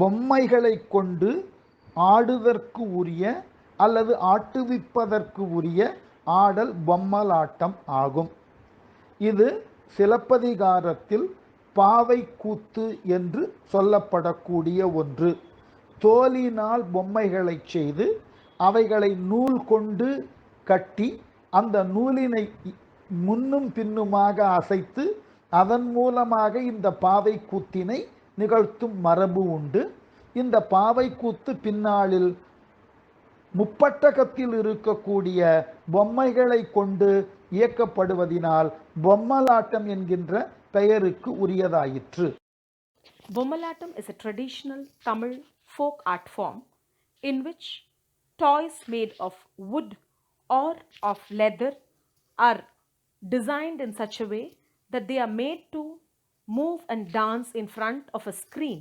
பொம்மைகளை கொண்டு ஆடுதற்கு உரிய அல்லது ஆட்டுவிப்பதற்கு உரிய ஆடல் பொம்மலாட்டம் ஆகும். இது சிலப்பதிகாரத்தில் பாவை கூத்து என்று சொல்லப்படக்கூடிய ஒன்று. தோலினால் பொம்மைகளை செய்து அவைகளை நூல் கொண்டு கட்டி அந்த நூலினை முன்னும் பின்னுமாக அசைத்து அதன் மூலமாக இந்த பாவை கூத்தினை நிகழ்த்தும் மரபு உண்டு. இந்த பாவை கூத்து பின்னாளில் முப்பட்டகத்தில் இருக்கக்கூடிய பொம்மைகளை கொண்டு இயக்கப்படுவதினால் பொம்மலாட்டம் என்கின்ற பெயருக்கு உரியதாயிற்று. Bommalattam is a traditional Tamil folk art form in which toys made of wood or of leather are designed in such a way that they are made to move and dance in front of a screen.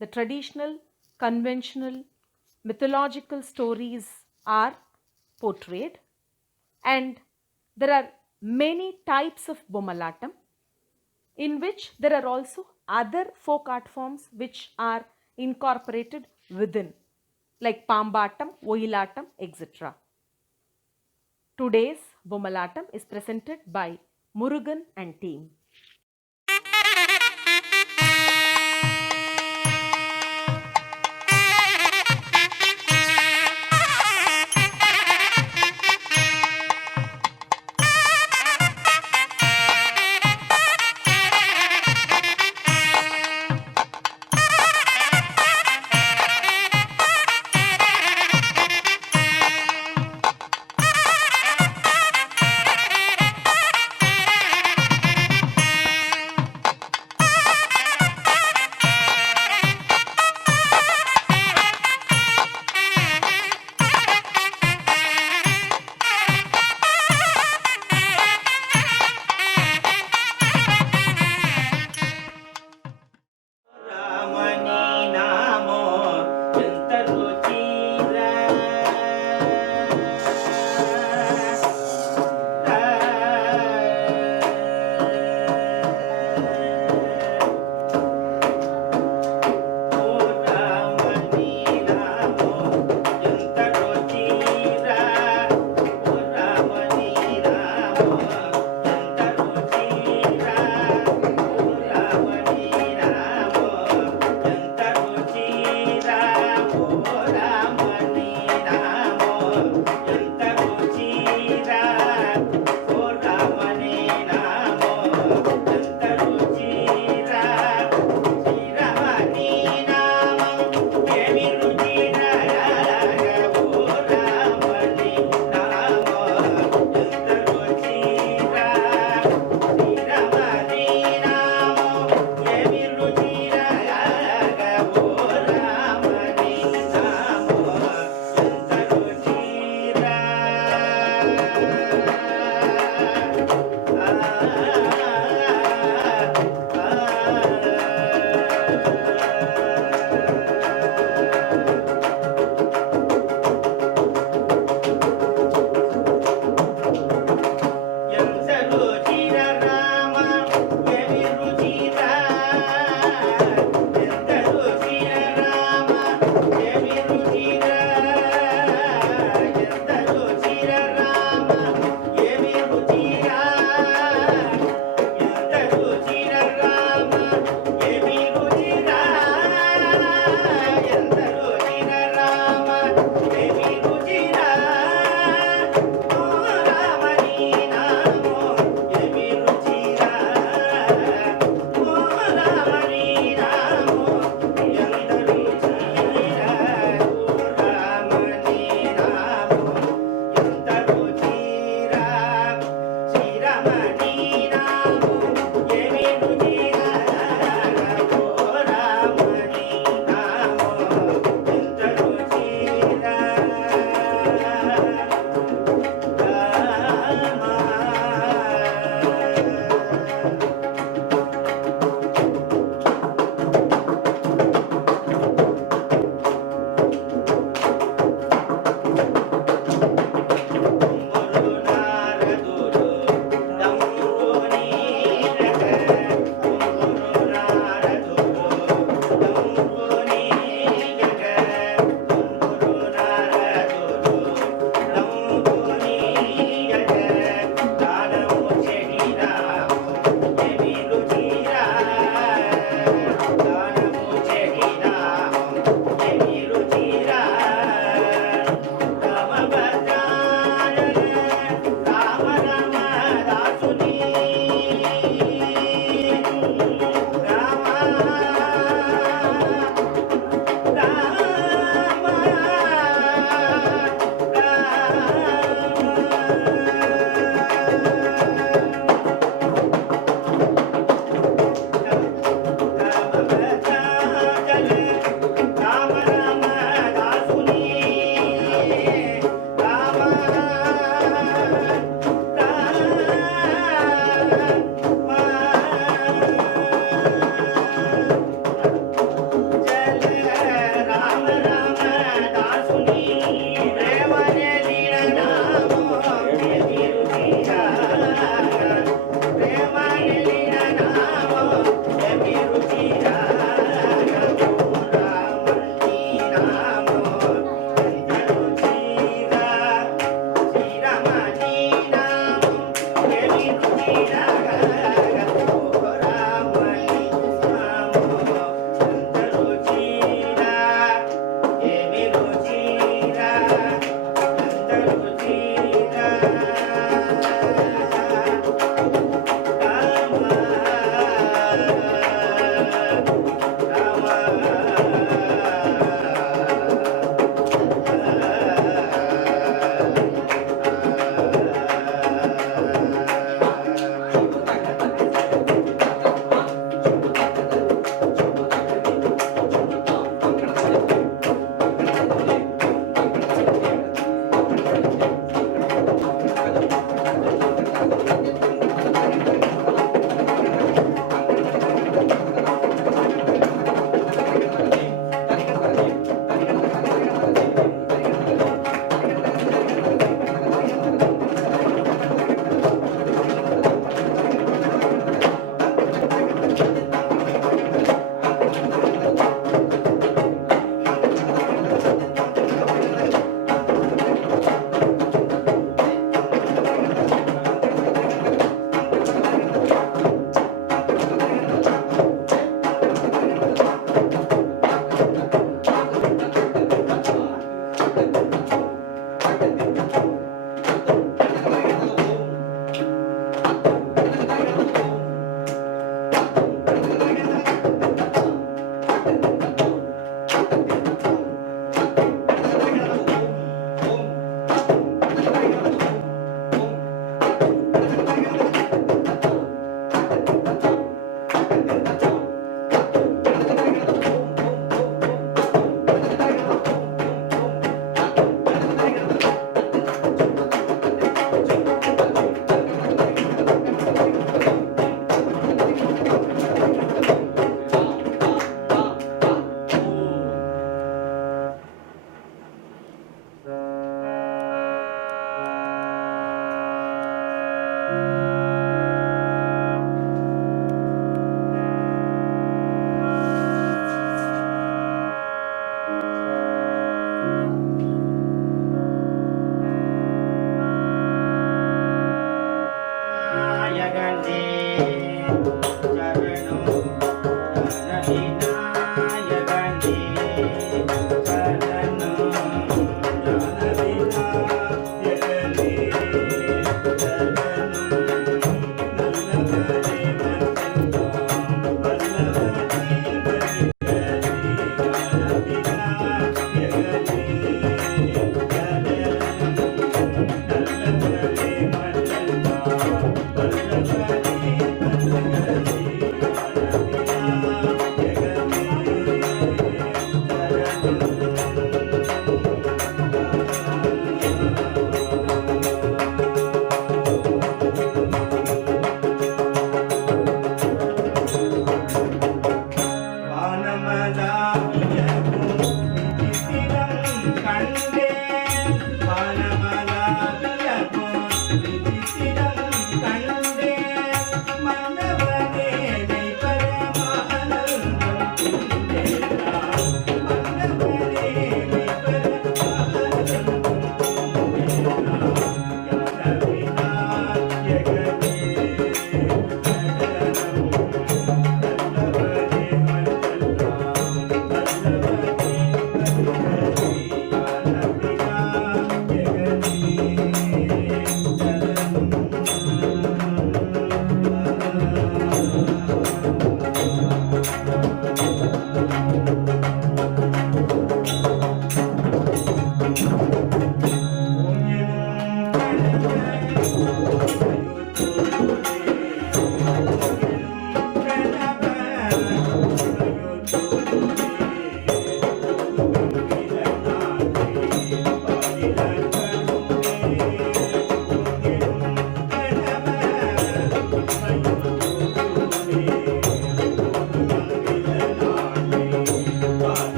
The traditional, conventional, mythological stories are portrayed, and there are many types of Bommalattam, in which there are also other folk art forms which are incorporated within, like Pambattam, Oyilattam, etc. Today's Bommalattam is presented by Murugan and team.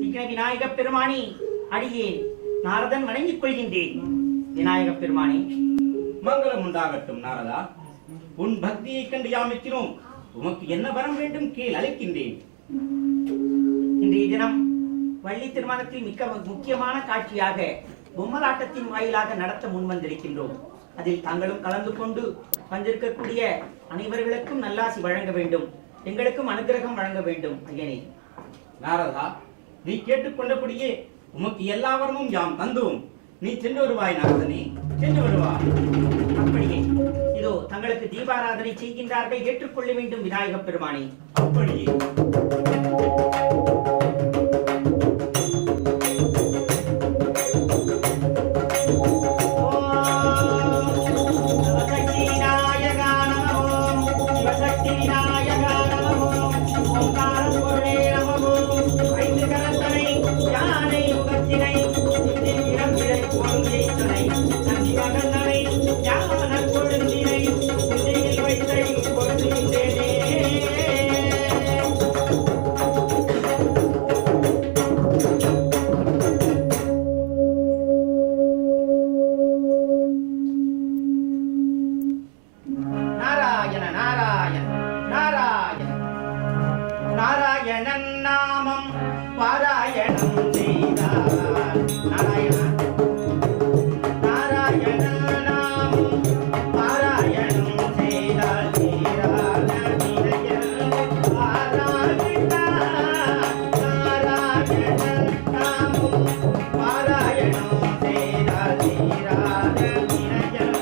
விக்ன விநாயக பெருமானி, அடியே நாரதன் வணங்கிக் கொள்கின்றேன். விநாயக பெருமானி, மங்களம் உண்டாகட்டும். நாரதா, உன் பக்தியை கண்டு யாமிக்கிறோம். உமக்கு என்ன வரம் வேண்டும் கீழ் அழைக்கின்றேன். இன்றைய தினம் வள்ளி திருமணத்தில் முக்கியமான காட்சியாக பொம்மலாட்டத்தின் வாயிலாக நடத்த முன்வந்திருக்கின்றோம். அதில் தாங்களும் கலந்து கொண்டு வந்திருக்கக்கூடிய அனைவர்களுக்கும் நல்லாசி வழங்க வேண்டும், எங்களுக்கும் அனுகிரகம் வழங்க வேண்டும். ஐயனே. நாரதா, நீ கேட்டுக்கொண்டபடியே உமக்கு எல்லா வரமும் யாம் தந்தோம். நீ சென்று வருவாய் நாரதனே, சென்று வருவாய். அப்படியே இதோ தங்களுக்கு தீபாராதனை செய்கின்றார்கள், ஏற்றுக்கொள்ள வேண்டும் விநாயக பெருமானே. அப்படியே. நாராயணன் நாமம் பாராயணம் செய்தார். நாராயணன் நாமம் பாராயணம் செய்தால் தீராத வினைகள் பாராயணன். நாராயணன் நாமம் பாராயணம் செய்தால் தீராத வினைகள்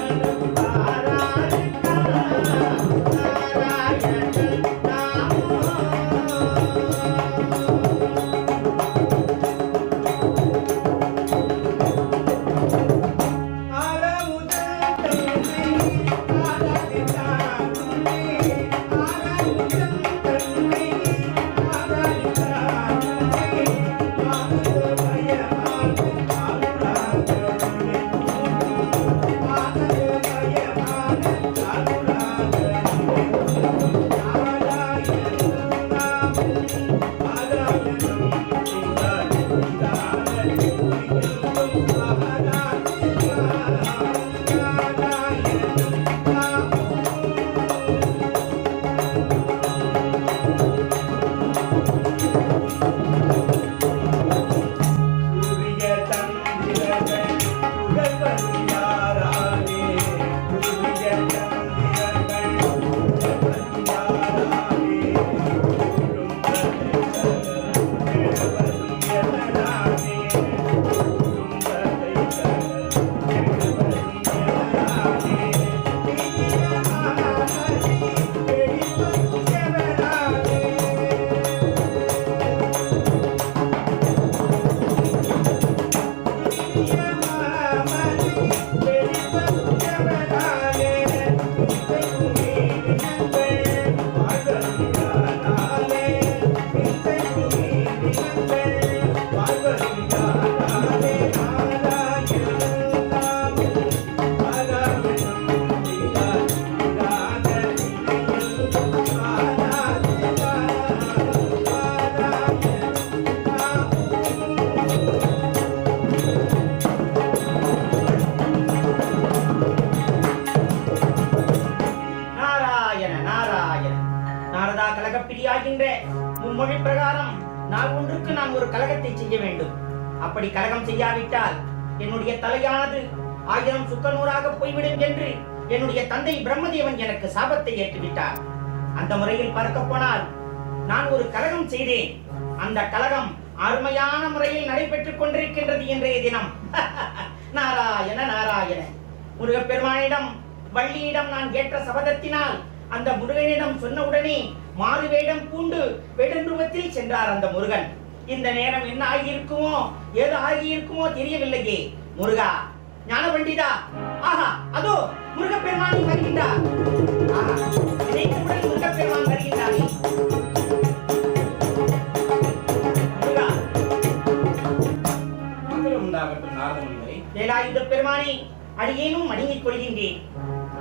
பாராயணன். கலகப்பிரியாகின்ற மும்மொழி பிரகாரம் நாள் ஒன்றுக்கு நான் ஒரு கலகத்தை செய்ய வேண்டும். அப்படி கலகம் செய்யாவிட்டால் என்னுடைய தலையானது 1000 சுக்கநூறாக போய்விடும் என்று என்னுடைய தந்தை பிரம்மதேவன் எனக்கு சாபத்தை ஏற்றுவிட்டார். அந்த முறையில் பார்க்க போனால் நான் ஒரு கலகம் செய்தேன். அந்த கலகம் அருமையான முறையில் நடைபெற்றுக் கொண்டிருக்கின்றது இன்றைய தினம். நாராயண நாராயண. முருகப்பெருமானிடம் வள்ளியிடம் நான் ஏற்ற சபதத்தினால் அந்த முருகனிடம் சொன்னவுடனே மாறு வேடம் பூண்டு வேடன்றுவத்தில் சென்றார் அந்த முருகன். இந்த நேரம் என்ன ஆகியிருக்குமோ ஏதோ ஆகியிருக்குமோ தெரியவில்லையே. முருகா, ஞான பண்டிதா, ஆஹா அதோ முருகப்பெருமான் வருகின்றார். ஆஹா, நினைத்தவுடன் முருகப்பெருமான் வருகின்றாரே. முருகா, உண்டாகட்டும் நாரதமுனிவரே. வேலாயுத பெருமானே, அடியேனும் அடங்கிக் கொள்கின்றேன்.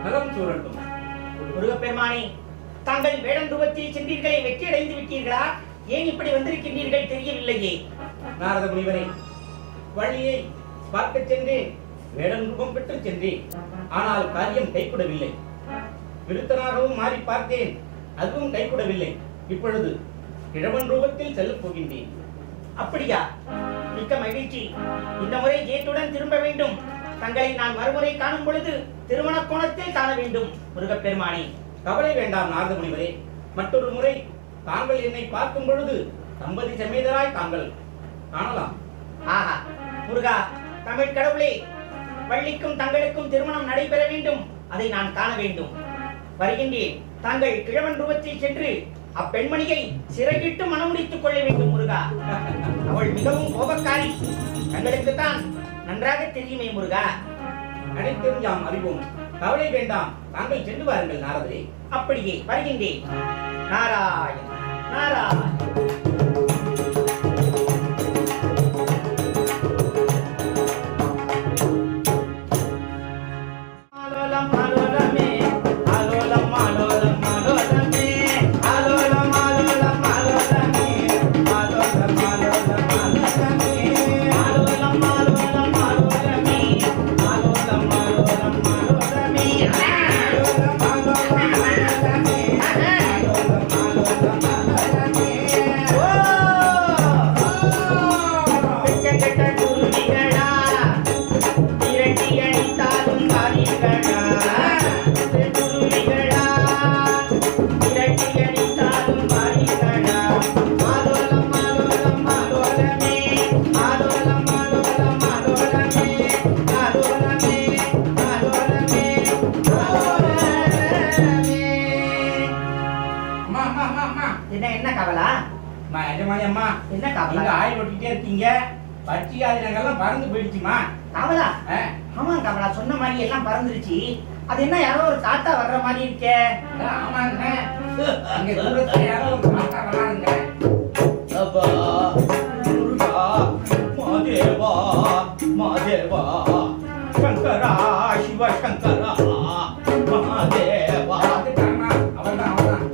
நலம் சூழட்டும். முருகப்பெருமானே, தாங்கள் வேடன்றுவத்தில் சென்றீர்களே, வெற்றி அடைந்து விட்டீர்களா? ஏன் இப்படி வந்திருக்கின்றீர்கள் தெரியவில்லையே. நாரத முனிவரே, வழியை பார்க்க சென்றேன், வேடன் ரூபம் பெற்று சென்றேன். ஆனால் காரியம் கைகூடவில்லை. விருத்தனாகவும் மாறி பார்த்தேன், அதுவும் கைகூடவில்லை. இப்பொழுது கிழவன் ரூபத்தில் செல்லப் போகின்றேன். அப்படியா? மிக்க மகிழ்ச்சி. இந்த முறை ஜெயத்துடன் திரும்ப வேண்டும். தங்களை நான் மறுமுறை காணும் பொழுது திருமண கோணத்தில் காண வேண்டும் முருகப்பெருமானே. கவலை வேண்டாம் நாரத முனிவரே. மற்றொரு முறை தாங்கள் என்னை பார்க்கும் பொழுது தம்பதி சமேதராய் தாங்கள் காணலாம். ஆஹா, முருகா, தமிழ் கடவுளே, வள்ளிக்கும் தங்களுக்கும் திருமணம் நடைபெற வேண்டும். அதை நான் காண வேண்டும். வருகின்றேன். தாங்கள் கிழவன் ரூபத்தில் சென்று அப்பெண்மணியை சிறையிட்டு மனமுடித்துக் கொள்ள வேண்டும் முருகா. அவள் மிகவும் கோபக்காரி. தங்களுக்கு தான் நன்றாக தெரியுமே முருகா. அனைத்தும் யாம் அறிவோம். கவலை வேண்டாம், தாங்கள் சென்று வாருங்கள் நாரதரே. அப்படியே வருகின்றேன். நாராயண நாராயண. என்ன கவலா? எஜமானி அம்மா, என்ன நீங்க கவலா? ஆயில் ஒட்டிட்டே இருக்கீங்க. பச்சி ஆயுதங்கள்லாம் பறந்து போயிடுச்சுமா. கவலா? ஆமா கவலா, சொன்ன மாதிரி எல்லாம் பறந்துருச்சு. அது என்ன யாரோ ஒரு தாத்தா வர்ற மாதிரி இருக்கே. ஆமாங்க, அங்க தூரத்துல யாரோ ஒரு தாத்தா வராங்க. அப்பா முருகா, மாதேவா மாதேவா, சங்கரா சிவ சங்கரா மாதேவா. அவன்தான் அவன்தான்.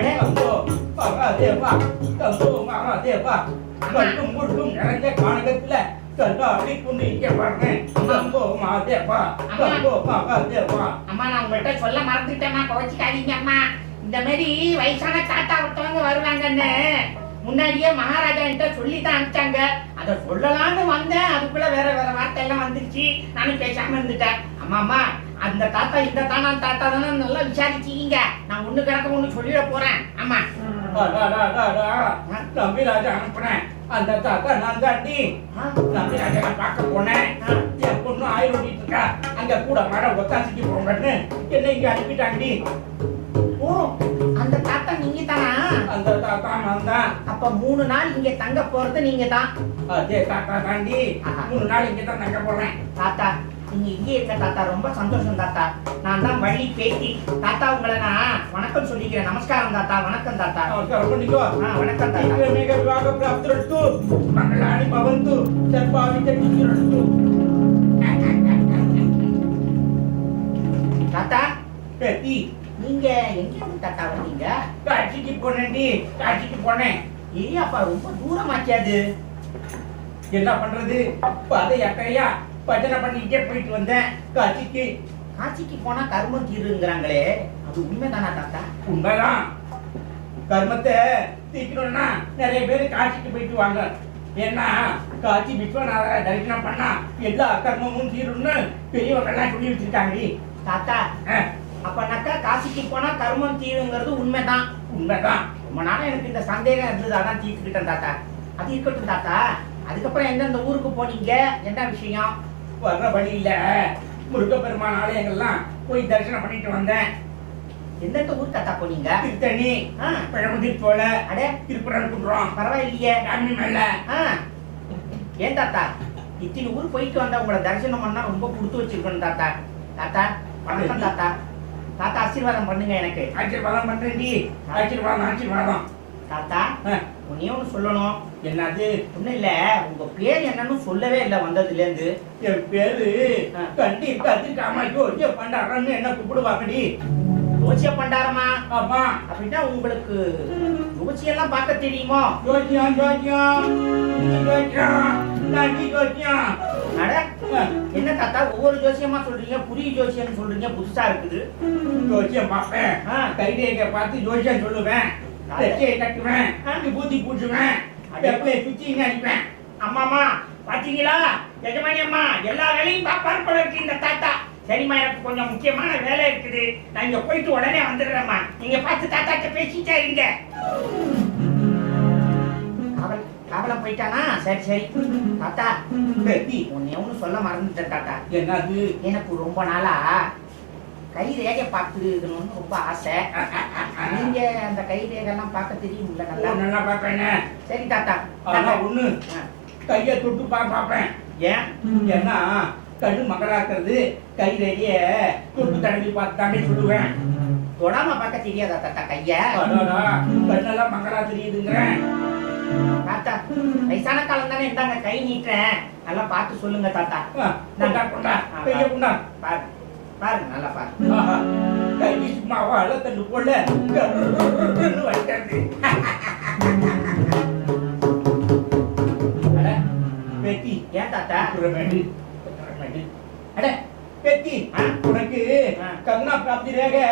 அடே மகாதேவா, தம்போ மகாதேவா, கல்லும் முள்ளும் நிறைஞ்ச கானகத்துல கல்லாடி கொண்டு இங்க பாருங்க. தம்போ மகாதேவா, தம்போ மகாதேவா. அம்மா, நான் உங்கள்கிட்ட சொல்ல மறந்துட்டேம்மா, கோச்சிக்காதீங்க அம்மா. இந்த மாதிரி வயசான தாத்தா ஒருத்தவங்க வருவாங்கன்னு முன்னாடியே மகாராஜா என்கிட்ட சொல்லித்தான் அனுப்பிச்சாங்க. அதை சொல்லலாம்னு வந்தேன், அதுக்குள்ள வேற வேற வார்த்தை எல்லாம் வந்துருச்சு. நானும் பேசாம இருந்துட்டேன். அம்மா, அந்த தாத்தா இந்த தானா தாத்தா தானே நல்லா விசாரிச்சிக்கிங்க. நான் ஒண்ணு கிடக்க ஒண்ணு சொல்லிட போறேன். ஆமா, தம்பி ராஜா அனுப்புனேன். அந்த தாத்தா நான் தாண்டி தம்பி ராஜா பார்க்க போனேன். என் பொண்ணு ஆயில் ஓட்டிட்டு இருக்கா, அங்க கூட மழை ஒத்தாசிக்கு போங்கன்னு என்ன இங்க அனுப்பிட்டாண்டி. ஓ, அந்த தாத்தா நீங்க தானா? அந்த தாத்தா நான் தான். அப்ப 3 நாள் இங்க தங்க போறது நீங்க தான். அதே தாத்தா தாண்டி 3 நாள் இங்க தான் தங்க போறேன். தாத்தா, நீங்க இங்கே இருக்க தாத்தா, ரொம்ப சந்தோஷம் தாத்தா. நான் தான் வள்ளி பேத்தி. தாத்தா, உங்களை நான் வணக்கம் சொல்லிக்கிறேன். நமஸ்காரம் தாத்தா. வணக்கம் தாத்தா. நமஸ்காரம் பண்ணிக்கோ. வணக்கம் தாத்தா. மேக விவாக பிராப்திரஸ்து, மங்களாணி பவந்து, சர்வாவித கிரஸ்து. தாத்தா, பேத்தி, நீங்க எங்க இருந்து தாத்தா வந்தீங்க? காட்சிக்கு போனேன்டி, காட்சிக்கு போனேன். ஏப்பா, ரொம்ப தூரமாச்சு அது. என்ன பண்றது, பாதை யாத்திரையா பஜனை பண்ணிக்கிட்டே போயிட்டு வந்தேன் காட்சிக்கு. காட்சிக்கு போனா கர்மம் தீருங்கிறாங்களே, அது உண்மைதானா தாத்தா? உண்மைதான். கர்மத்தை தீக்கணும்னா நிறைய பேர் காட்சிக்கு போயிட்டு வாங்க. ஏன்னா காட்சி விஸ்வநாதரை தரிசனம் பண்ணா எல்லா கர்மமும் தீரும்னு பெரியவங்க எல்லாம் சொல்லி வச்சிருக்காங்க. தாத்தா, அப்பனாக்கா காசிக்கு போனா கர்மம் தீருங்கிறது உண்மைதான். உண்மைதான். ரொம்ப நாளா எனக்கு இந்த சந்தேகம் இருந்தது, அதான் தீர்த்துக்கிட்டேன் தாத்தா. அது இருக்கட்டும் தாத்தா. அதுக்கப்புறம் எந்தெந்த ஊருக்கு போனீங்க, என்ன விஷயம்? வர்ற வழியில முருகப்பெருமான் ஆலயங்கள்லாம் போய் தரிசனம் பண்ணிட்டு வந்தேன். எந்தெந்த ஊர் தாத்தா போனீங்க? திருத்தணி, பழமுதிர் போல, அடே திருப்பரங்குன்றம், பரவாயில்லையே. காமி மேல. ஏன் தாத்தா, இத்தனை ஊர் போயிட்டு வந்தா உங்களை தரிசனம் பண்ணா ரொம்ப கொடுத்து வச்சிருக்கணும் தாத்தா. தாத்தா, வணக்கம் தாத்தா. தாத்தா, ஆசீர்வாதம் பண்ணுங்க எனக்கு. ஆசீர்வாதம் பண்றேன்டி. ஆசீர்வாதம் ஆசீர்வாதம். தாத்தா, ஒன்னே ஒண்ணு சொல்லணும். என்னது? ஒண்ணும் இல்ல, உங்க பேர் என்னன்னு சொல்லவே இல்லை வந்ததுல இருந்து. என் பேரு கண்டி கத்து காமாக்கோ பண்டாரன்னு என்ன கூப்பிடுவாங்கடி. ஓ, ஜோசிய பண்டாரமா? ஆமா. அப்படின்னா உங்களுக்கு ஜோசியெல்லாம் பார்க்க தெரியுமோ? ஜோசியம் ஜோசியம் நீ ஜோசியம் நான் நீ ஜோசியம். அட, என்ன தாத்தா ஒவ்வொரு ஜோசியமா சொல்றீங்க, புரிய ஜோசியம் சொல்றீங்க, புதுசா இருக்குது. ஜோசியம் பார்ப்பேன், கைரேகை பார்த்து ஜோசியம் சொல்லுவேன், ரெக்கையை கட்டுவேன், விபூதி பூசுவேன், வெப்பையை சுத்தி அடிப்பேன். அம்மாமா பாத்தீங்களா எஜமானி அம்மா, எல்லா வேலையும் பாப்பார் போல இருக்கு இந்த தாத்தா. சரிம்மா, எனக்கு கொஞ்சம் முக்கியமான வேலை இருக்குது, நான் இங்க போயிட்டு உடனே வந்துடுறேம்மா. நீங்க பார்த்து தாத்தாட்ட பேசிட்டே இருங்க. காவலம் போயிட்டானா? சரி சரி தாத்தா, ஒன்னே ஒண்ணு சொல்ல மறந்துட்டேன் தாத்தா. என்னது? எனக்கு ரொம்ப நாளா கை ரேகை பார்த்துக்கணும்னு ரொம்ப ஆசை. நீங்க அந்த கை ரேகை எல்லாம் பார்க்க தெரியும்ல? நல்லா நல்லா பார்ப்பேனே. சரி தாத்தா. ஒண்ணு கையை தொட்டு பார்ப்பேன். ஏன்? ஏன்னா கண்ணு மகராக்குறது, கை ரேகைய தொட்டு தடவி பார்த்து தாண்டி சொல்லுவேன். தொடாம பார்க்க தெரியாதா தாத்தா கைய? கண்ணெல்லாம் மகரா தெரியுதுங்கிறேன். தாத்தா வயசான காலம் தானே, இந்தாங்க கை நீட்டுறேன், நல்லா பார்த்து சொல்லுங்க தாத்தா. கொண்டா கொண்டா கைய கொண்டா. பாரு பாருங்க, நல்லா பாருங்க. கை சும்மாவா அழத்தண்டு போல வைக்கிறது. பேத்தி ஏன் தாத்தா? அட பேத்தி, உனக்கு கருணா பிராப்தி ரேகை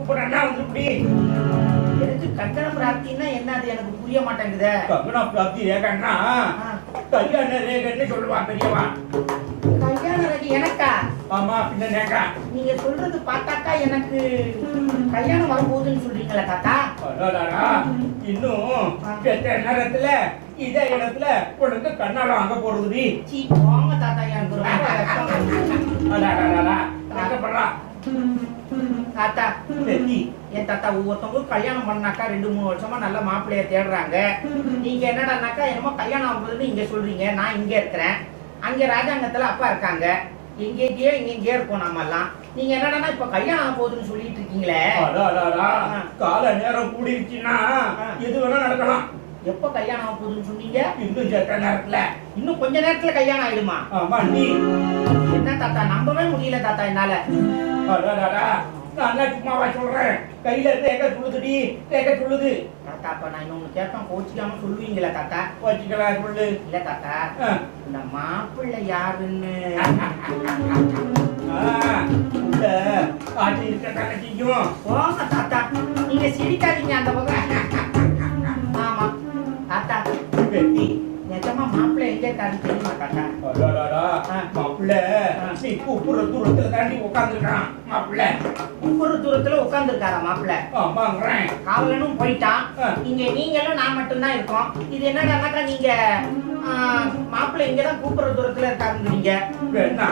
இப்ப என்ன வந்துருப்படி? எனக்கு கங்கண பிராப்தின்னா என்னது எனக்கு புரிய மாட்டேங்குது. கருணா பிராப்தி ரேகைன்னா கல்யாண ரேகைன்னு சொல்லுவான் பெரியவா. கல்யாண ரேகை எனக்கா? ஆமா, பின்ன ரேகா. நீங்க சொல்றது பார்த்தாக்கா எனக்கு கல்யாணம் வரப்போகுதுன்னு சொல்றீங்களா தாத்தா? இன்னும் பெற்ற நேரத்துல இதே இடத்துல உனக்கு கண்ணாடம் அங்க போறது. சீ போங்க தாத்தா, எனக்கு தாத்தா பேத்தி. என் தாத்தா ஒவ்வொருத்தவங்களும் கல்யாணம் பண்ணாக்கா 2-3 வருஷமா நல்ல மாப்பிள்ளைய தேடுறாங்க. நீங்க என்னடானாக்கா என்னமோ கல்யாணம் ஆகுதுன்னு இங்க சொல்றீங்க. நான் இங்க இருக்கிறேன், அங்க ராஜாங்கத்துல அப்பா இருக்காங்க, எங்கெங்கேயோ இருக்கோம் நாம எல்லாம். நீங்க என்னடானா இப்ப கல்யாணம் ஆக போகுதுன்னு சொல்லிட்டு இருக்கீங்களே. கால நேரம் கூடிருச்சுன்னா எது வேணா நடக்கலாம். எப்ப கல்யாணம் ஆக போகுதுன்னு சொன்னீங்க? இன்னும் செத்த நேரத்துல. இன்னும் கொஞ்ச நேரத்துல கல்யாணம் ஆயிடுமா? ஆமா. நீ என்ன தாத்தா, நம்பவே முடியல தாத்தா என்னால. நான் சும்மாவா சொல்றேன், கையில ரேகை சொல்லுதுடி, ரேகை சொல்லுது. தாத்தா அப்ப நான் இன்னொன்னு கேட்பேன், கோச்சிக்காம சொல்லுவீங்களா தாத்தா? கோச்சிக்கலாம், சொல்லு. இல்ல தாத்தா, இந்த மாப்பிள்ளை யாருன்னு காட்டி இருக்க கணக்கிக்கும். போங்க தாத்தா, நீங்க சிரிக்காதீங்க அந்த பக்கம். ஆமா தாத்தா, நிஜமா மாப்பிள்ளை எங்க இருக்காருன்னு தெரியுமா தாத்தா? மாப்பிள்ளை நீ கூப்பிடுற தூரத்துல தாண்டி உட்காந்துருக்கான். மாப்பிள்ளை கூப்பிடுற தூரத்துல உட்காந்துருக்காரா மாப்பிள்ளை? ஆமாங்கிறேன். காவலனும் போயிட்டான், இங்க நீங்களும் நான் மட்டும்தான் இருக்கோம். இது என்னடானாக்கா நீங்க மாப்பிள்ளை இங்கதான் கூப்பிடுற தூரத்துல இருக்காருங்கிறீங்க. வேணா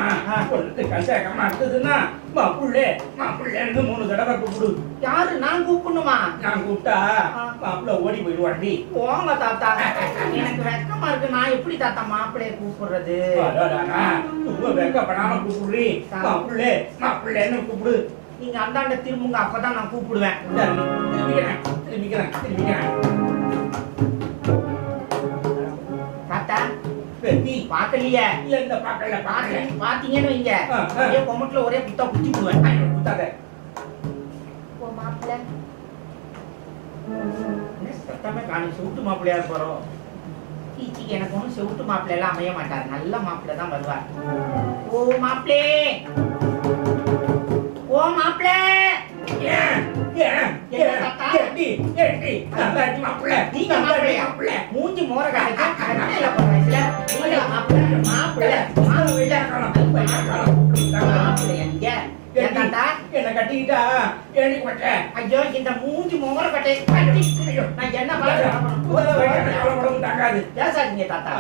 பொண்ணுக்கு கல்யாணமா இருந்ததுன்னா மாப்பிள்ளை மாப்பிள்ளைன்னு 3 தடவை கூப்பிடு. யாரு? நான் கூப்பிடணுமா? நான் கூப்பிட்டா மாப்பிள்ளை ஓடி போயிடுவாண்டி. போங்க தாத்தா, எனக்கு வெக்கமா இருக்கு. நான் எப்படி தாத்தா மாப்பிள்ளைய கூப்பிடுறது? ரொம்ப வெக்கப்படாம கூப்பிடுறீ. மாப்பிள்ளை மாப்பிள்ளைன்னு கூப்பிடு. நீங்க அந்தாண்ட திரும்புங்க, அப்பதான் நான் கூப்பிடுவேன். திரும்பிக்கிறேன். தாத்தா பேத்தி பாக்கலையே? இல்ல, இந்த பாக்கல பாத்தீங்கன்னு வைங்க, அப்படியே கொமட்டுல ஒரே குத்தா குத்தி விடுவேன். குத்தாத. ஓ மாப்பிள்ளை சத்தமே காணி, செவுட்டு மாப்பிள்ளையா போறோம். சீச்சிக்கு எனக்கு ஒன்றும் செவுட்டு மாப்பிள்ளை எல்லாம் அமைய மாட்டார், நல்ல மாப்பிள்ளை தான் வருவார். ஓ மாப்பிள்ளை, ஓ மாப்பிள்ளை. மூஞ்சி மோர என்ன கட்டிக்கிட்டா ஐயோ, இந்த மூஞ்சி மோர கட்டை நான் என்ன தாங்காது. பேசாதீங்க தாத்தா.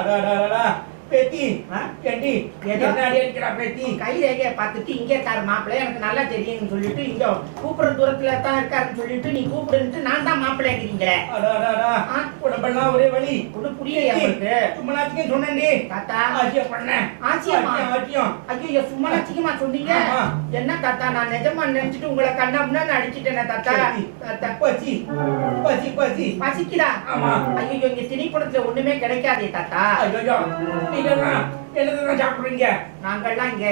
பேத்தி கேட்டி என்னடி அடிக்கிறா பேத்தி? கை ரேகையை பார்த்துட்டு இங்க இருக்காரு மாப்பிள்ளை, எனக்கு நல்லா தெரியும்னு சொல்லிட்டு இங்க கூப்பிடுற தூரத்துல தான் இருக்காருன்னு சொல்லிட்டு நீ கூப்பிடுன்ட்டு நான் தான் மாப்பிள்ளை இருக்கிறீங்களே. உடம்பெல்லாம் ஒரே வலி. ஒன்னும் புரியலையா உங்களுக்கு? சும்மனாச்சுக்கும் சொன்னேன்டி தாத்தா. ஆச்சியம் பண்ணேன். ஆச்சியமா? ஆச்சியம். ஐயோ, சும்மனாச்சிக்குமா சொன்னீங்க? என்ன தாத்தா, நான் நிஜமா நினைச்சிட்டு உங்களை கண்டாம்னா அடிச்சிட்டேனே தாத்தா. தாத்தா பசி பசி பசி பசிக்குதா? ஆமா. ஐயோ, இங்க திணிப்புணத்துல ஒண்ணுமே கிடைக்காதே தாத்தா. ஐயோ, என்னதான் சாப்பிடுறீங்க? நாங்கெல்லாம் இங்க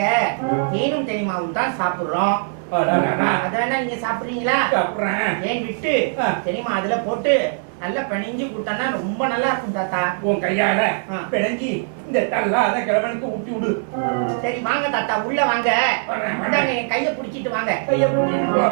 தேனும் தேனிமாவும் தான் சாப்பிடுறோம். அத வேணா நீங்க சாப்பிடுறீங்களா? சாப்பிடுறேன். ஏன் விட்டு தெரியுமா அதுல போட்டு நல்லா பிணைஞ்சு கொடுத்தானா ரொம்ப நல்லா இருக்கும் தாத்தா. உன் கையால பிணைஞ்சி இந்த தள்ளாத கிழவனுக்கு ஊட்டி விடு. சரி வாங்க தாத்தா, உள்ள வாங்க. வரேன். என் கைய பிடிச்சிட்டு வாங்க. கையை பிடிச்சிட்டு போ.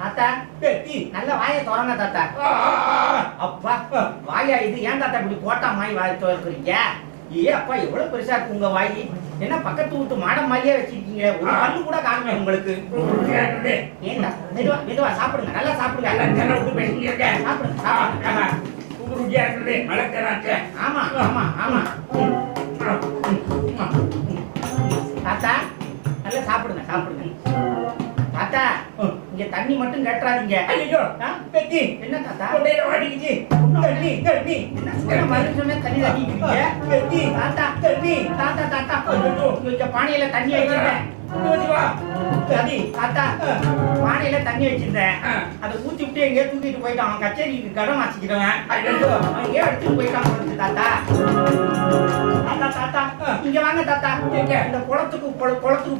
தாத்தா பெத்தி. நல்ல வாயை திறங்க தாத்தா. அப்பா வாயா இது? ஏன் தாத்தா இப்படி கோட்டா மாய் வாய் திறக்கிறீங்க? ஏ அப்பா எவ்வளவு பெருசா இருக்கு உங்க வாய். என்ன பக்கத்து வீட்டு மாடம் மாதிரியே வச்சிருக்கீங்க. ஒரு பல்லு கூட காணுமே உங்களுக்கு. ஏன்டா மெதுவா மெதுவா சாப்பிடுங்க, நல்லா சாப்பிடுங்க. சாப்பிடுங்க சாப்பிடுங்க. ஆமா ஆமா ஆமா. தாத்தா நல்லா சாப்பிடுங்க சாப்பிடுங்க. தாத்தா இங்க தண்ணி மட்டும் கட்டுறாதீங்க. ஐயோ பெத்தி. என்ன தாத்தா தொண்டையில வாடிக்குச்சு. தண்ணி தண்ணி. என்ன சொல்ல மருந்து சொன்ன தண்ணி தண்ணிக்கிறீங்க? பெத்தி. தாத்தா தண்ணி. தாத்தா தாத்தா ஐயோ. இங்க பானையில தண்ணி வச்சிருந்தேன். வா. தண்ணி. தாத்தா பானையில தண்ணி வச்சிருந்தேன். அதை ஊத்தி விட்டு எங்கேயோ தூக்கிட்டு போயிட்டான். அவன் கச்சேரிக்கு கடன் வாசிக்கிறவன். ஐயோ. அவன் எங்கேயோ எடுத்துட்டு போயிட்டான் போல தாத்தா. தாத்தா தாத்தா இங்க வாங்க தாத்தா. இந்த குளத்துக்கு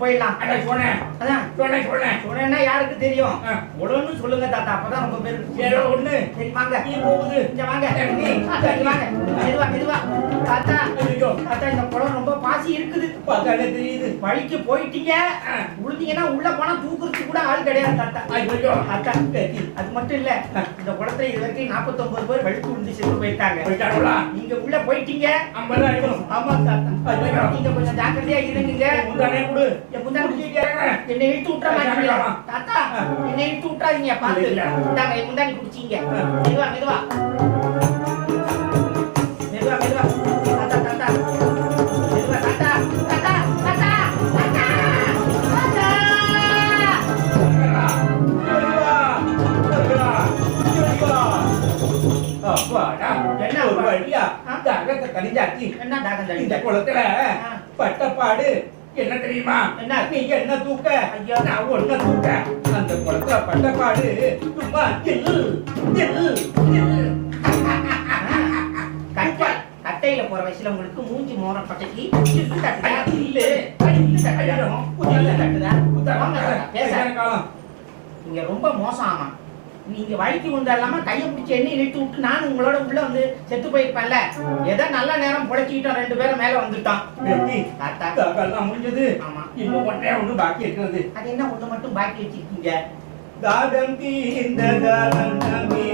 போயிடலாம். அதான் சொன்னேன். அதான் சொன்னேன்னா யாருக்கு தெரியும்? உடனே சொல்லுங்க தாத்தா, அப்பதான் ரொம்ப பேருக்கு. ஒண்ணு. சரி வாங்க. நீ போகுது. இங்க வாங்க தண்ணி. தாத்தா, இங்க வாங்க. மெதுவா மெதுவா. தாத்தா ஐயோ. தாத்தா இந்த குளம் ரொம்ப பாசி இருக்குது. பார்த்தாலே தெரியுது. வழிக்கு போயிட்டீங்க, விழுந்தீங்கன்னா உள்ள போனா தூக்குறதுக்கு கூட ஆள் கிடையாது தாத்தா. ஐயோ. தாத்தா அது மட்டும் இல்ல, இந்த குளத்துல இது வரைக்கும் 49 பேர் வழிக்கு விழுந்து செத்து போயிட்டாங்க. போயிட்டாங்களா? நீங்க உள்ள போயிட்டீங்க. 50 ஆயிடும். ஆமா தாத்தா. ஐயோ. நீங்க கொஞ்சம் ஜாக்கிரதையா இருங்க. முந்தானே கொடு. என் முந்தானை குடிச்சிட்டீங்க. என்னை இழுத்து விட்டுற மாட்டீங்களா தாத்தா? என்னை இழுத்து விட்டுறாதீங்க பாத்து. இந்தாங்க என் முந்தானி குடிச்சீங்க. மெதுவா மெதுவா மெதுவா மெதுவா. தாத்தா தாத்தா மெதுவா தாத்தா தாத்தா தாத்தா தாத்தா தாத்தா. என்ன ஒரு வழியா தாகத்தை கடிஞ்சாச்சு. என்ன தாகம் இந்த தண்ணி? குளத்துல பட்டப்பாடு என்ன தெரியுமா? என்ன? நீங்க என்ன தூக்க? ஐயோ. நான் ஒன்ன தூக்க. அந்த குளத்துல பட்டப்பாடு சும்மா கட்டையில போற வயசுல உங்களுக்கு மூஞ்சி மோர பட்டைக்கு காலம் நீங்க ரொம்ப மோசம். ஆமா நீங்க வழிக்கு வந்தாலாம கையை பிடிச்சி எண்ணெய் இழுத்து விட்டு நானும் உங்களோட உள்ள வந்து செத்து போயிருப்பேன்ல. ஏதோ நல்ல நேரம் புழைச்சிக்கிட்டோம், 2 பேரும் மேல வந்துட்டான். தாத்தா முடிஞ்சது. ஆமா இன்னும் ஒண்ணு பாக்கி இருக்கிறது. அது என்ன ஒண்ணு மட்டும் பாக்கி வச்சிருக்கீங்க? தாகம் தீர்ந்த தானமே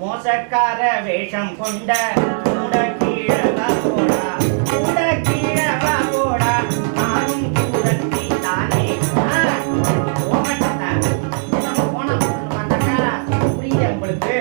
மோசக்கார வேஷம் கொண்ட கூட கீழவா போடா நானும் கூடத்தி தானே. போன பார்த்தாக்கா புரியுது உங்களுக்கு?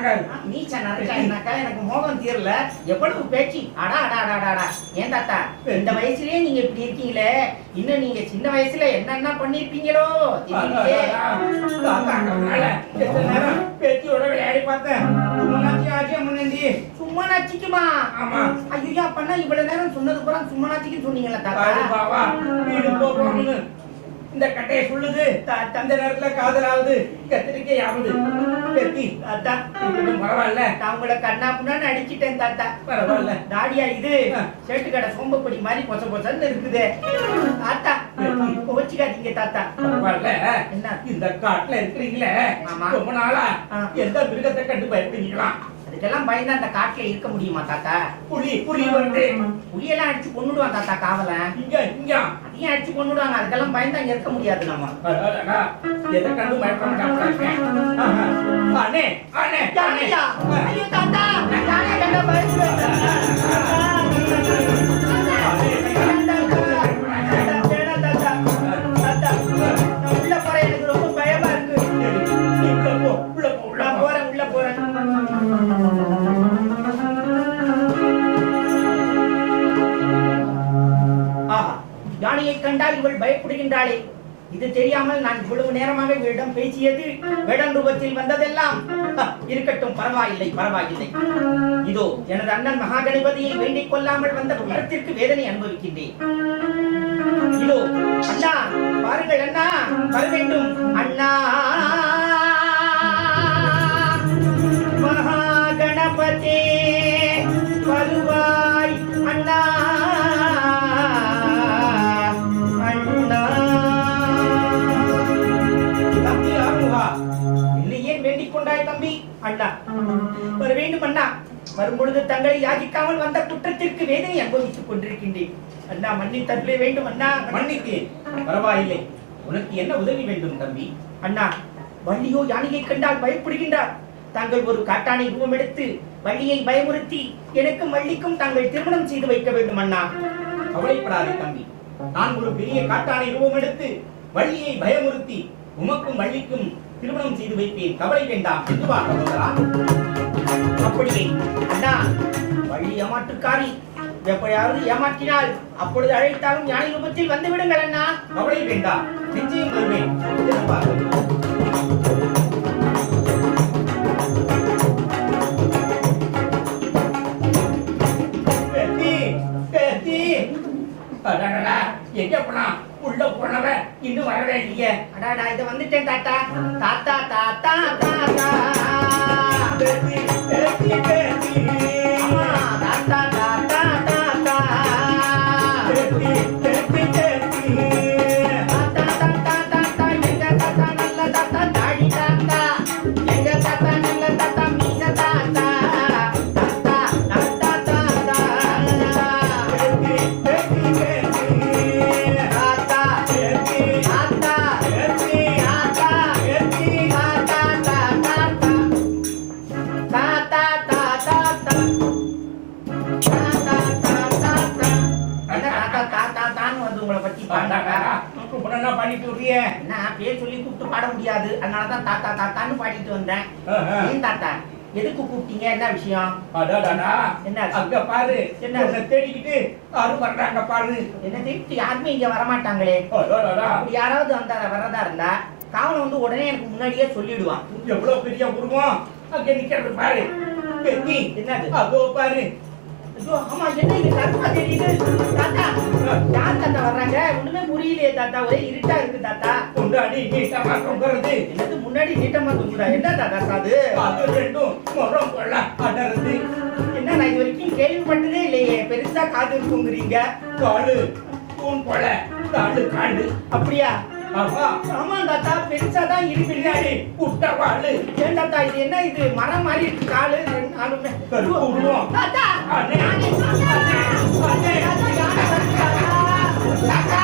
தாங்காது. மீச்ச நரைச்சாக்கா எனக்கு மோகம் தீரல. எவ்வளவு பேச்சு. அடா அடா அடா அடா. ஏன் தாத்தா இந்த வயசுலயே நீங்க இப்படி இருக்கீங்களே, இன்னும் நீங்க சின்ன வயசுல என்னென்ன பண்ணிருப்பீங்களோ தெரியலையே. தாத்தாங்கிறதுனால எத்தனை நேரம் பேத்தியோட விளையாடி பார்த்தேன். சும்மாச்சி ஆச்சியா முன்னேந்தி. சும்மா நச்சிக்குமா? ஆமா. ஐயா பண்ணா இவ்வளவு நேரம் சொன்னது பூரா சும்மா நச்சிக்குன்னு சொன்னீங்களா பாரு தாத்தா? பாவா, வீடு போகணும்னு இந்த கட்டையை சொல்லுது. தந்த நேரத்துல காதலாவது கத்திரிக்கை ஆகுது. பேத்தி தாத்தா இருக்கட்டும், பரவாயில்ல. நான் உங்களை கண்ணா புண்ணான்னு அடிச்சிட்டேன் தாத்தா. பரவாயில்ல. தாடியா இது சேட்டு கடை சோம்பப்படி மாதிரி பொச பொசன்னு இருக்குது. தாத்தா கோச்சிக்காதீங்க தாத்தா. பரவாயில்ல. என்ன? இந்த காட்டுல இருக்கிறீங்களே, ஆமா. ரொம்ப நாளா ஆ. எந்த மிருகத்தை கண்டு பயப்படுவீங்களா? அதுக்கெல்லாம் பயந்தா அந்த காட்டுல இருக்க முடியுமா தாத்தா? புலி வருது. புலியெல்லாம் அடிச்சு கொண்டுடுவான் தாத்தா காவலன். இங்க அதையும் அடிச்சு கொண்டுடுவாங்க. அதுக்கெல்லாம் பயந்தா இங்க இருக்க முடியாது நம்ம. அடடடா, எதை கண்டு பயப்பட மாட்டாங்க. அண்ணே அண்ணே அண்ணே. யானையா? ஐயோ தாத்தா யானை கண்டா பயப்படுவேன் தாத்தா. வேணாம் தாத்தா. தாத்தா நான் உள்ள போறேன். எனக்கு ரொம்ப பயமா இருக்கு. நீ உள்ள போ, உள்ள போ, உள்ள நான் போ. போறேன் உள்ள போறேன். ஆஹா, யானையை கண்டால் இவள் பயப்படுகின்றாளே. இது தெரியாமல் நான் இவ்வளவு நேரமாக இவளிடம் பேசியது வேடன் ரூபத்தில் வந்ததெல்லாம் இருக்கட்டும், பரவாயில்லை பரவாயில்லை. இதோ எனது அண்ணன் மகாகணபதியை வேண்டிக் கொள்ளாமல் வந்த குலத்திற்கு வேதனை அனுபவிக்கின்றேன். இதோ அண்ணா பாருங்கள் அண்ணா, வர வேண்டும் அண்ணா. மகாகணபதி வருவாய் அண்ணா. அண்ணா தம்பி ஆறுமுகா, என்னை ஏன் வேண்டிக் கொண்டாய் தம்பி? அண்ணா வர வேண்டும் அண்ணா. வரும்பொழுது தங்களை யாசிக்காமல் வந்த குற்றத்திற்கு வேதனை அனுபவித்துக் கொண்டிருக்கின்றேன். அண்ணா மன்னித்தருளே வேண்டும் அண்ணா. மன்னித்தேன், பரவாயில்லை. உனக்கு என்ன உதவி வேண்டும் தம்பி? அண்ணா வள்ளியோ யானையை கண்டால் பயப்படுகின்றார். தாங்கள் ஒரு காட்டானை ரூபம் எடுத்து வள்ளியை பயமுறுத்தி எனக்கும் வள்ளிக்கும் தாங்கள் திருமணம் செய்து வைக்க வேண்டும் அண்ணா. கவலைப்படாதே தம்பி. நான் ஒரு பெரிய காட்டானை ரூபம் எடுத்து வள்ளியை பயமுறுத்தி உமக்கும் வள்ளிக்கும் திருமணம் செய்து வைப்பேன். கவலை வேண்டாம். அப்படியே அண்ணா, வள்ளி ஏமாற்றுக்காரி. எப்படியாவது ஏமாற்றினால் அப்பொழுது அழைத்தாலும் யானை ரூபத்தில் வந்து விடுங்கள் அண்ணா. கவலை வேண்டாம், நிச்சயம் வருவேன். எதிர்பார்க்கிறேன். பேத்தி, பேத்தி. அடடடா, எங்க போனா? உள்ள போனவன் இன்னும் வரவே இல்லையே. அடாடா இத வந்துட்டேன் தாத்தா. தாத்தா தாத்தா தாத்தா. பேத்தி, பேத்தி, பேத்தி. அம்மா தாத்தா தாத்தா தாத்தா. பேத்தி, பேத்தி, பேத்தி. தாத்தா தாத்தா தாத்தா. எங்க தாத்தா நல்ல தாத்தா தாடி தாத்தா. எங்க தாத்தா நல்ல தாத்தா மீச தாத்தா. தாத்தா தாத்தா தாத்தா. பேத்தி, பேத்தி, பேத்தி. தாத்தா பேத்தி, தாத்தா பேத்தி, தாத்தா. பேத்தி. தாத்தா தாத்தா தாத்தா. தாத்தா தாத்தா தாத்தா. தாத்தா தாத்தா தாத்தா. என்ன தாத்தா தாத்தா தான்னு வந்து உங்களை பத்தி பாடாங்க. என்ன பண்ணிட்டு வர்றிய? நான் பேர் சொல்லி கூப்பிட்டு பாட முடியாது, அதனாலதான் தாத்தா தாத்தான்னு பாடிட்டு வந்தேன். ஏன் தாத்தா எதுக்கு கூப்பிட்டீங்க? என்ன விஷயம்? அடடடா, என்ன? அங்க பாரு. என்ன? உன்னை தேடிக்கிட்டு யாரும் வர்றாங்க பாரு. என்ன திருப்பி யாருமே இங்க வரமாட்டாங்களே. அடடடா, அப்படி யாராவது வந்தா வரதா இருந்தா காவல் வந்து உடனே எனக்கு முன்னாடியே சொல்லிடுவான். எவ்வளவு பெரிய உருவம் அங்க நிக்கிறது பாரு. பெத்தி, என்னது? அதோ பாரு. ஐயோ, ஆமா என்ன இது கருப்பா தெரியுது? தாத்தா யார் தாத்தா வர்றாங்க? ஒண்ணுமே புரியலையே தாத்தா, ஒரே இருட்டா இருக்கு தாத்தா. கொண்டாடி நீட்டமா தொங்குறது. என்னது முன்னாடி நீட்டமா தூங்குடா? என்ன தாத்தா அது? அது ரெண்டும் முறம் கொள்ள அடருது. என்ன நான் இது வரைக்கும் கேள்விப்பட்டதே இல்லையே. பெருசா காது இருக்குங்கிறீங்க. காடு தூண் போல காடு காடு. அப்படியா? ஆமா, ஆமா தாத்தா, பெருசா தான் இருக்கு. பின்னாடி புட்ட வாழு. ஏன் தாத்தா இது என்ன இது மரம் மாதிரி இருக்கு? காலு நாலுமே கருப்பு உருவம். தாத்தா அண்ணே, யானை, அண்ணே, அண்ணே. தாத்தா, யானை வருது தாத்தா. தாத்தா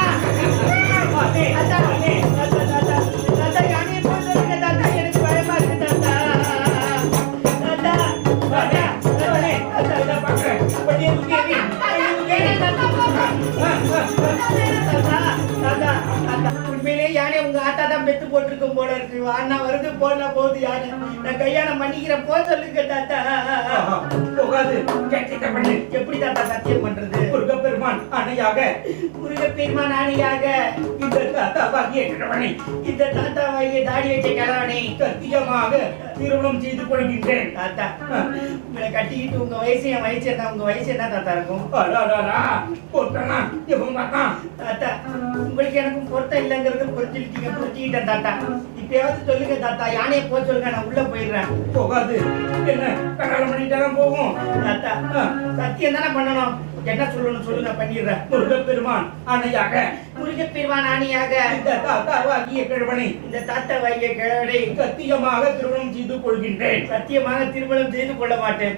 அண்ணே, தாத்தா, அண்ணே. தாத்தா, தாத்தா, தாத்தா, யானையை போய் சொல்லுங்க தாத்தா, எனக்கு பயமா இருக்கு தாத்தா. தாத்தா, அண்ணே, அண்ணே. அதான் பார்க்கிறேன். வண்டியை தூக்கி எறி. வண்டியை தூக்கி எறி. தாத்தா, தாத்தா, தாத்தா, தாத்தா, உண்மையிலே யானை உங்க ஆத்தா தான் பெத்து போட்டிருக்கும் போல இருக்கு. வாண்ணா வருது போன போகுது யாரு நான் கல்யாணம் பண்ணிக்கிறேன் போ சொல்லுங்க தாத்தா. போகாது கேட்க பண்ணு. எப்படி தாத்தா சத்தியம் பண்றது? முருகப்பெருமான் ஆணையாக முருகப்பெருமான் ஆணையாக இந்த தாத்தாவாகிய கிழவனை இந்த தாத்தாவாகிய தாடி வச்ச கிழவனை சத்தியமாக திருமணம் செய்து கொள்கின்றேன். தாத்தா உங்களை கட்டிக்கிட்டு உங்க வயசு என் வயசு என்ன? உங்க வயசு என்ன தாத்தா இருக்கும்? போட்டானா இவன் பார்த்தான். தாத்தா உங்களுக்கு எனக்கும் பொருத்தம் இல்லைங்கிறது புரிஞ்சுக்கிட்டேன் தாத்தா. இப்பயாவது சொல்லுங்க தாத்தா, யானையை போக சொல்லுங்க, நான் உள்ள போயிடுறேன். போகாது. என்ன கல்யாணம் பண்ணிட்டாலும் போகும். தாத்தா சத்தியம் தானே பண்ணணும். என்ன சொல்லணும் சொல்லு, நான் பண்ணிடுறேன். முருகப்பெருமான் ஆணையாக முருகப்பெருமான் ஆணையாக இந்த தாத்தாவாகிய கிழவனை இந்த தாத்தாவாகிய கிழவனை சத்தியமாக திருமணம் செய்து கொள்கின்றேன். சத்தியமாக திருமணம் செய்து கொள்ள மாட்டேன்.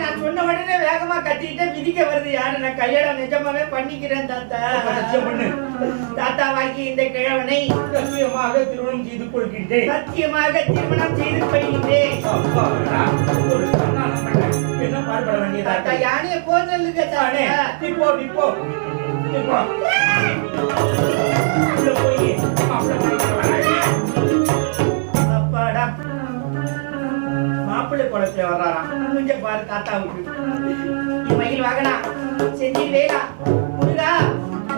நான் சொன்ன உடனே வேகமா கட்டிட்டு மிதிக்க வருது யாரு? நான் கல்யாணம் நிஜமாவே பண்ணிக்கிறேன் தாத்தா. பண்ணு. தாத்தாவாகி இந்த கிழவனை சத்தியமாக திருமணம் செய்து கொள்கின்றேன். சத்தியமாக திருமணம் செய்து கொள்கின்றேன். என்ன பாடுபட வேண்டிய தாத்தா யானையை போ சொல்லுங்க தானே. இப்போ இப்போ இப்போ போய் அப்பாடா மாப்பிள்ளை குளத்துல வர்றாராம். கொஞ்சம் பாரு தாத்தாவுக்கு. மயில் வாகனா செஞ்சி வேலா முருகா,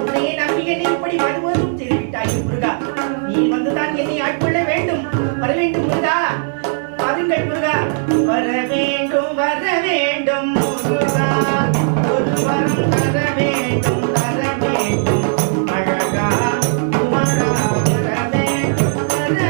உன்னையே நம்பிக்கை இப்படி வருவதும் செய்து விட்டாய் முருகா. நீ வந்துதான் என்னை ஆட்கொள்ள வேண்டும். வர வேண்டும் முருகா, பாருங்கள் முருகா. வர வேண்டும் வர வேண்டும் முருகா, ஒரு வரம் தர வேண்டும் தர வேண்டும். அழகா குமரா வர வேண்டும் வர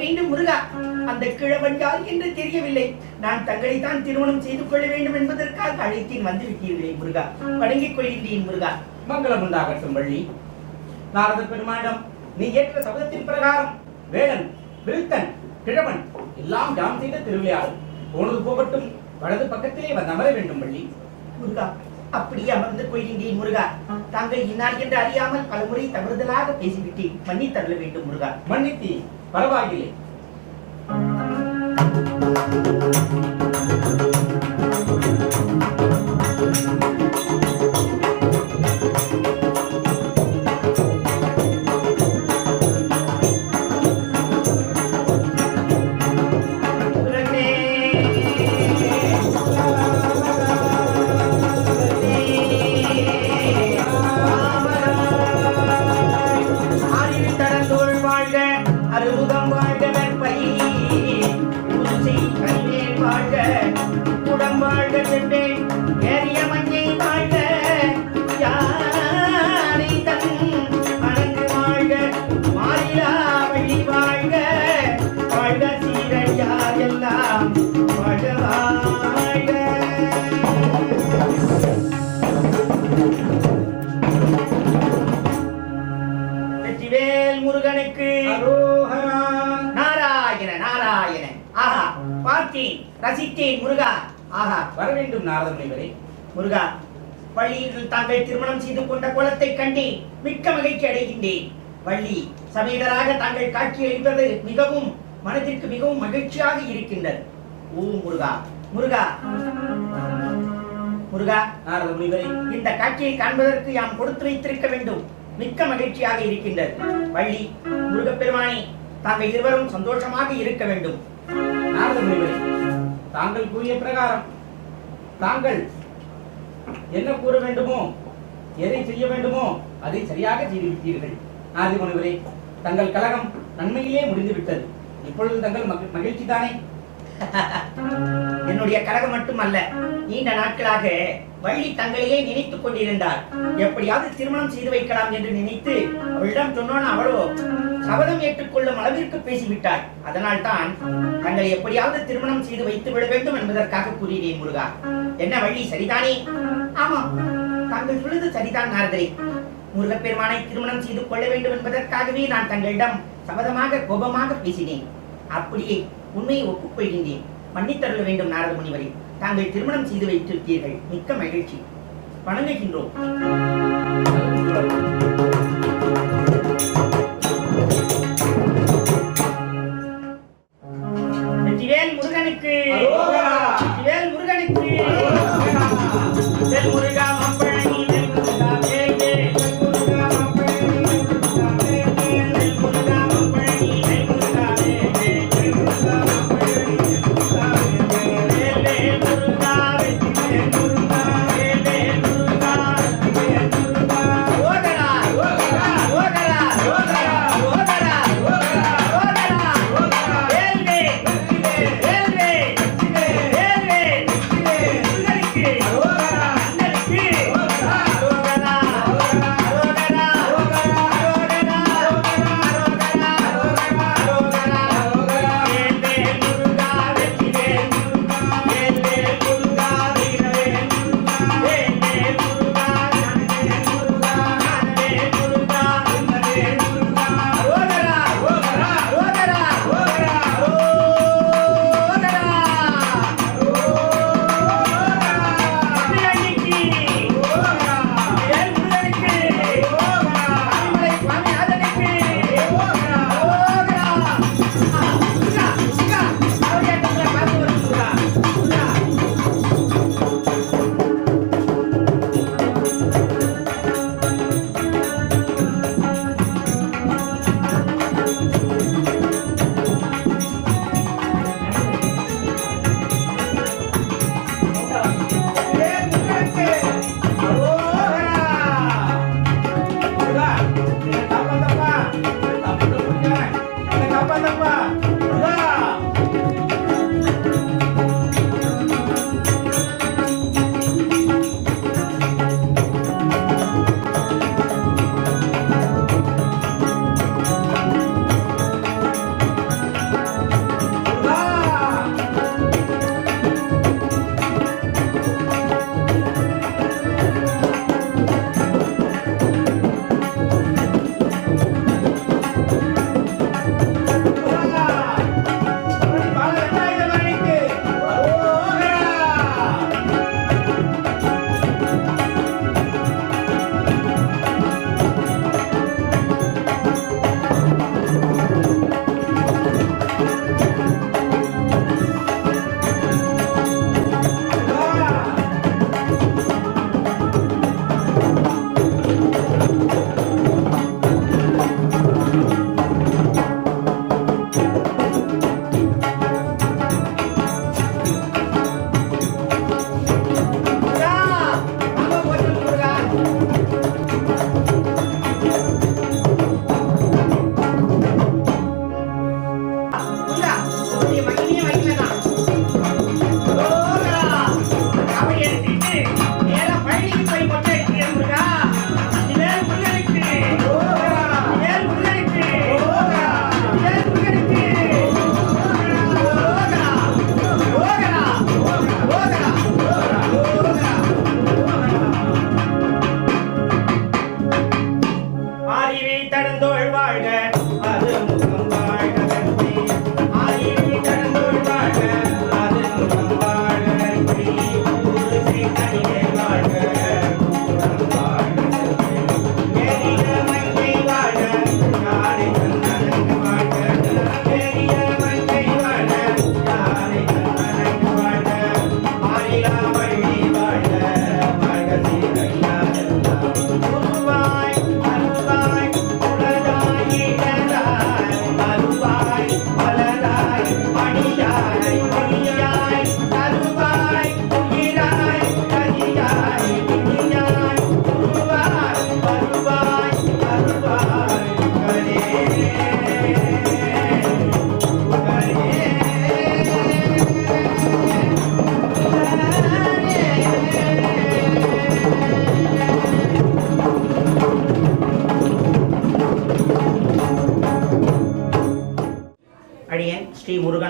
வேண்டும் முருகா. அந்த கிழவன் யார் என்று தெரியவில்லை. நான் தங்களை தான் திருமணம் செய்து கொள்ள வேண்டும் என்பதற்காக அழைத்தேன், வந்து விட்டீர்களே முருகா. வணங்கிக் கொள்கின்றேன் முருகா. மங்களம் உண்டாகட்டும் வள்ளி. நாரத பெருமானிடம் நீ ஏற்ற சபதத்தின் பிரகாரம் வேடன் விருத்தன் கிழவன் எல்லாம் யாம் செய்த திருவிளையாடும். போனது போகட்டும், வலது பக்கத்திலே வந்து அமர வேண்டும் வள்ளி. முருகா அப்படியே அமர்ந்து கொள்கின்றேன் முருகா. தாங்கள் இன்னார் என்று அறியாமல் பலமுறை தவறுதலாக பேசிவிட்டேன், மன்னித்தருள வேண்டும் முருகா. மன்னித்தி பரவாயில்லை. முருகனுக்கு நாராயண நாராயண. ஆஹா பார்த்தேன், ரசித்தேன் முருகா. ஆஹா வர வேண்டும் நாரத முனிவரே. முருகா, வள்ளியில் தாங்கள் திருமணம் செய்து கொண்ட குலத்தை கண்டேன், மிக்க மகிழ்ச்சி அடைகின்றேன். வள்ளி சமேதராக தாங்கள் காட்சி அளிப்பது மிகவும் மனதிற்கு மிகவும் மகிழ்ச்சியாக இருக்கின்றது. ஓ முருகா முருகா முருகா. நாரத முனிவரே, இந்த காட்சியை காண்பதற்கு யாம் கொடுத்து வைத்திருக்க வேண்டும், மிக்க மகிழ்ச்சியாக இருக்கின்றது. வள்ளி முருகப்பெருமானே, தாங்கள் இருவரும் சந்தோஷமாக இருக்க வேண்டும். நாரத முனிவரே, தாங்கள் கூறிய பிரகாரம் தாங்கள் என்ன கூற வேண்டுமோ, எதை செய்ய வேண்டுமோ அதை சரியாக செய்து விட்டீர்கள். நாரத முனிவரே, தங்கள் கலகம் நன்மையிலே முடிந்து விட்டது. இப்பொழுது தங்கள் மகிழ்ச்சி தானே? என்னுடைய கலகம் மட்டுமல்ல, நீண்ட நாட்களாக வள்ளி தங்களையே நினைத்துக் கொண்டிருந்தாள். எப்படியாவது திருமணம் செய்து வைக்கலாம் என்று நினைத்து அவளிடம் சொன்னோன்னு அவளோ சபதம் ஏற்றுக்கொள்ளும் அளவிற்கு பேசிவிட்டாய். அதனால் தான் தங்களை எப்படியாவது திருமணம் செய்து வைத்து விட வேண்டும் என்பதற்காக கூறினேன் முருகா. என்ன வள்ளி, சரிதானே? ஆமாம், தாங்கள் சொல்வது சரிதான் நாரதரே. முருகப்பெருமானை திருமணம் செய்து கொள்ள வேண்டும் என்பதற்காகவே நான் தங்களிடம் சபதமாக கோபமாக பேசினேன். அப்படியே உண்மையை ஒப்புக்கொள்கின்றேன். மன்னித்தருள வேண்டும் நாரத முனிவரே. தாங்கள் திருமணம் செய்து வைத்திருக்கிறீர்கள், மிக்க மகிழ்ச்சி. வணங்குகின்றோம். வெற்றிவேல் முருகனுக்கு, வெற்றிவேல் முருகனுக்கு. வெல் முருகா மாம்பழனி, வெல் முருகா வேல் வேல். வெல் முருகா மாம்பழனி, வெல் முருகா வேல் வேல். வெல் முருகா மாம்பழனி, வெல் முருகா வேல் வேல். வெல் முருகா மாம்பழனி, வெல் முருகா வேல் வேல். வேல் வேல் முருகா, வெற்றிவேல் முருகா, வேல் வேல் முருகா, வெற்றிவேல் முருகா. ஓகரா, ஓகரா, ஓகரா, ஓகரா, ஓகரா, ஓகரா, ஓகரா, ஓகரா. வேல் வேல், வெற்றிவேல், வேல் வேல், வெற்றிவேல், வேல் வேல், வெற்றிவேல் முருகனுக்கு. அண்ணனுக்கு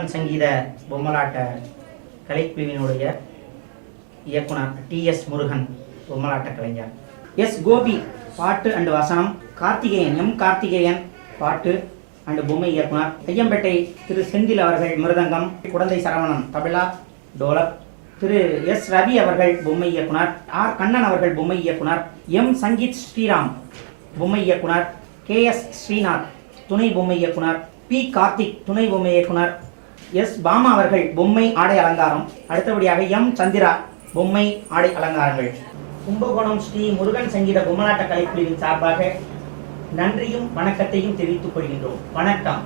முருகன் சங்கீத பொம்மலாட்ட கலைக்குழுவினுடைய இயக்குனர் TS முருகன் பொம்மலாட்ட கலைஞர், எஸ் கோபி பாட்டு அண்டு வசனம், கார்த்திகேயன் M கார்த்திகேயன் பாட்டு அண்டு பொம்மை இயக்குனர், ஐயம்பேட்டை திரு செந்தில் அவர்கள் மிருதங்கம், குடந்தை சரவணன் தபிலா டோலக், திரு எஸ் ரவி அவர்கள் பொம்மை இயக்குனர், ஆர் கண்ணன் அவர்கள் பொம்மை இயக்குனர், M சங்கீத் ஸ்ரீராம் பொம்மை இயக்குனர், KS ஸ்ரீநாத் துணை பொம்மை இயக்குனர், P கார்த்திக் துணை பொம்மை இயக்குனர், எஸ் பாமா அவர்கள் பொம்மை ஆடை அலங்காரம், அடுத்தபடியாக M சந்திரா பொம்மை ஆடை அலங்காரங்கள். கும்பகோணம் ஸ்ரீ முருகன் சங்கீத பொம்மலாட்ட கலைக்குழுவின் சார்பாக நன்றியும் வணக்கத்தையும் தெரிவித்துக் கொள்கின்றோம். வணக்கம்.